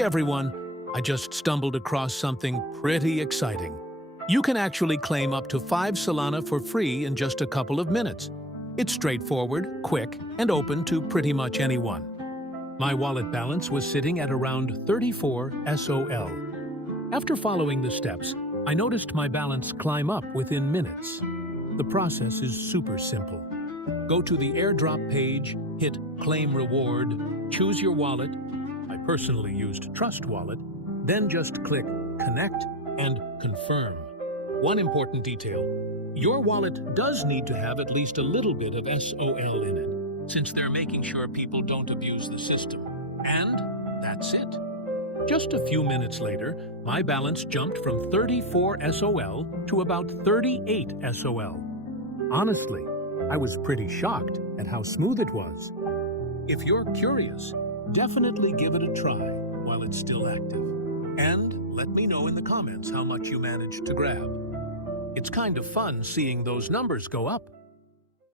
Hey everyone, I just stumbled across something pretty exciting. You can actually claim up to 5 Solana for free in just a couple of minutes. It's straightforward, quick, and open to pretty much anyone. My wallet balance was sitting at around 34 SOL. After following the steps, I noticed my balance climb up within minutes. The process is super simple. Go to the airdrop page, hit Claim Reward, choose your wallet. I personally used Trust Wallet, then just click Connect and Confirm. One important detail, your wallet does need to have at least a little bit of SOL in it, since they're making sure people don't abuse the system. And that's it. Just a few minutes later, my balance jumped from 34 SOL to about 38 SOL. Honestly, I was pretty shocked at how smooth it was. If you're curious, definitely give it a try while it's still active. And let me know in the comments how much you managed to grab. It's kind of fun seeing those numbers go up.